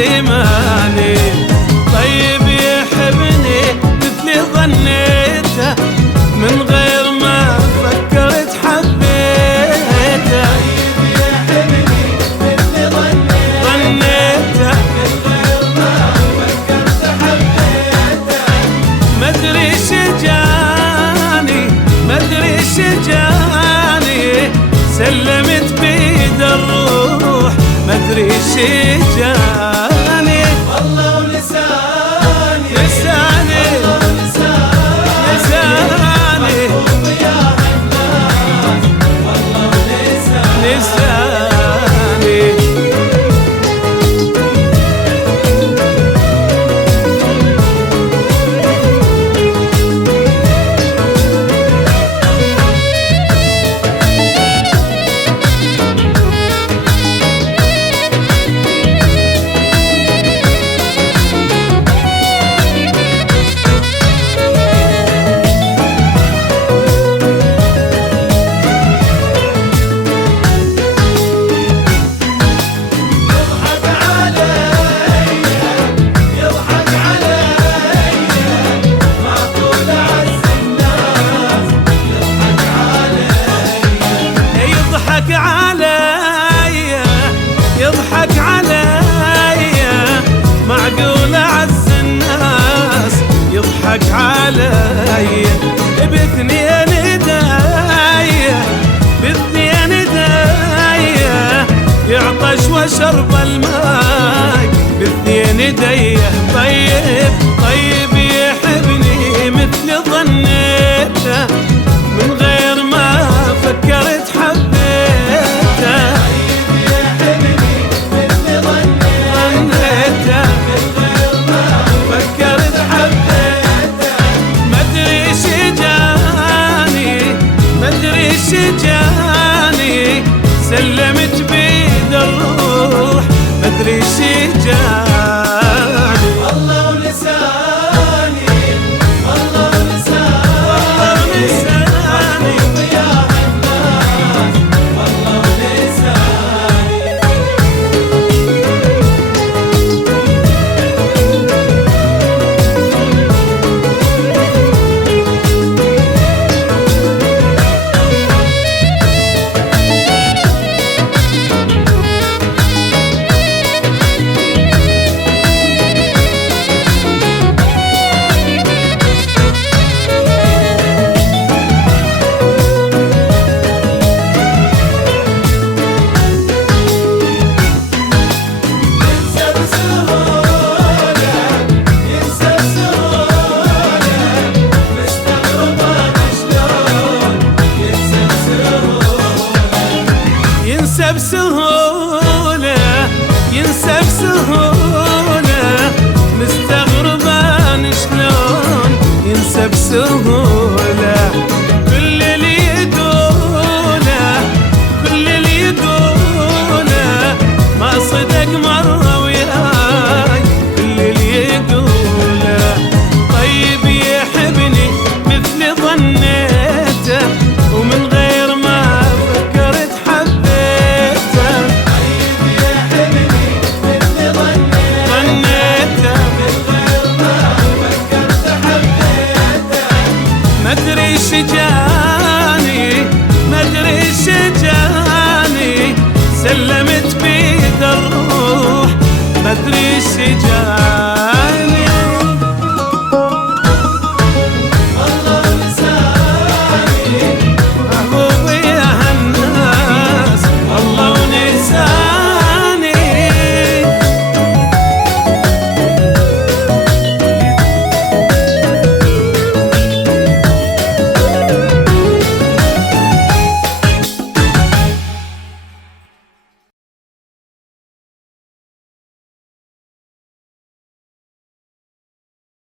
زماني. طيب يحبني مثل ظنيته من غير ما فكرت حبيته. طيب يحبني مثل ظنيته من غير ما فكرت حبيته. مدري شجاني سلمت بيد الروح. مدري شجاني والله ولساني لساني لساني يا الناس والله ولساني. يضحك عليا معقول أعز الناس. يضحك عليا باثنين ايديا يعطش وشرب الماي باثنين ايديا. طيب يحبني مثل ظنيته من غير ما فكرت حبيته. شجاني سلمت بيد الروح. مدري شجاني والله ولساني والله ولساني يا الناس والله ينسى بسهولة مستغربان شلون ينسى بسهولة. كل اللي يقوله ما صدق مرة وياي. كل اللي يقوله طيب يحبني مثل ظنيته ومن غير ما فكرت حبيته. طيب يحبني مثل ظنيته من غير ما فكرت حبيته. مدري شجاني سلمت بيد الروح. مدري شجاني